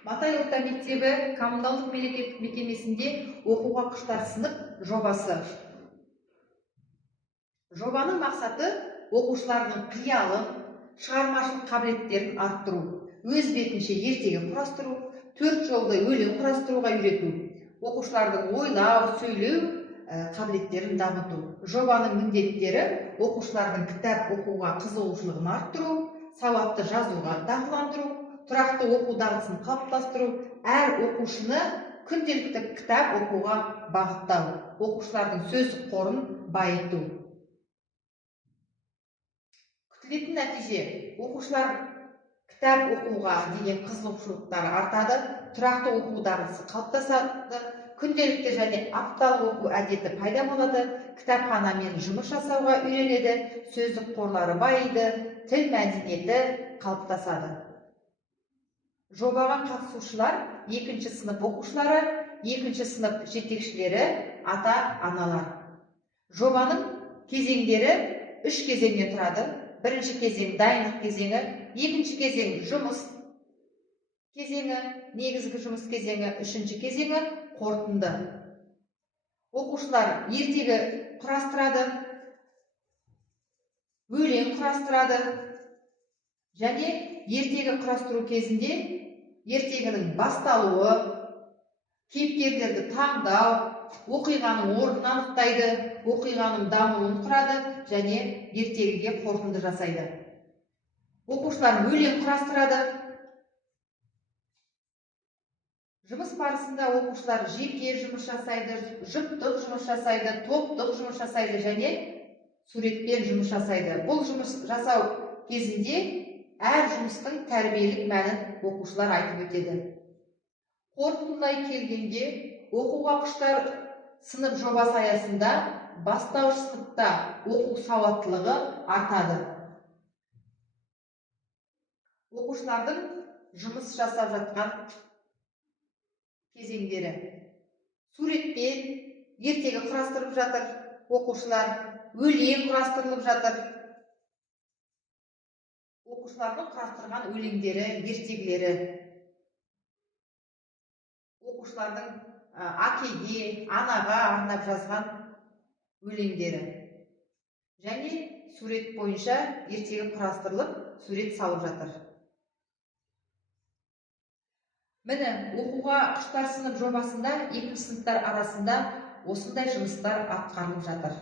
Матай орта мектебі коммуналдық мекемесінде оқуға құштар сынып жобасы. Жобаның мақсаты оқушылардың қиялын, шығармашылық қабілеттерін арттыру, өз бетінше ертегі құрастыру, 4 жолды өлең құрастыруға үйрету, оқушылардың ойлау, сөйлеу қабілеттерін дамыту. Жобаның міндеттері оқушылардың кітап оқуға қызығушылығын арттыру, сауатты жазуға дағдыландыру, тұрақты оқу дағдысын қалыптастыру, әр оқушыны күнделікті кітап оқуға бағыттау, оқушылардың сөздік қорын байыту. Күтілетін нәтиже: оқушылар кітап оқуға деген қызығушылықтары артады, тұрақты оқу дағдысы қалыптасады, күнделікті және апталық оқу әдеті пайда болады, кітапханамен жұмыс жасауға үйренеді, сөздік қорлары байиды, тіл мәдениеті қалыптасады. Жобаға қатысушылар 2 сынып оқушылары, 2 сынып жетекшілері, ата-аналар. Жобаның кезеңдері 3 кезеңнен тұрады. Бірінші кезең дайындық кезеңі, екінші кезең жұмыс кезеңі, негізгі жұмыс кезеңі, үшінші кезеңі қорытынды. Оқушылар ертегі құрастырады, өлең құрастырады және ертегі құрастыру кезінде ертегінің басталуы, кейіпкерлерді таңдау, оқиғаның орнын анықтайды, оқиғаның дамуын құрады және ертегіге қорытынды жасайды. Оқушылар өлең құрастырады. Жұмыс барысында оқушылар жеке жұмыс жасайды, жұптық жұмыс жасайды, топтық жұмыс жасайды және суретпен жұмыс жасайды. Бұл жұмыс жасау кезінде әр жұмыстың тәрбиелік мәнін оқушылар айтып өтеді. Қорытындылай келгенде, оқуға құштар сынып жобасы аясында бастауыш сыныпта оқу сауаттылығы артады. Оқушылардың жұмыс жасап жатқан кезеңдері: суретпен ертегі құрастырып жатыр, оқушылар өлең құрастырылып жатыр. Оқушылардың құрастырған өлеңдері, ертегілері, оқушылардың әкеге, анаға арнап жазған өлеңдері және сурет бойынша ертегі құрастырылып, сурет салып жатыр. Міне, оқуға құштар сынып жобасында 2 сыныптар арасында осындай жұмыстар атқарылып жатыр.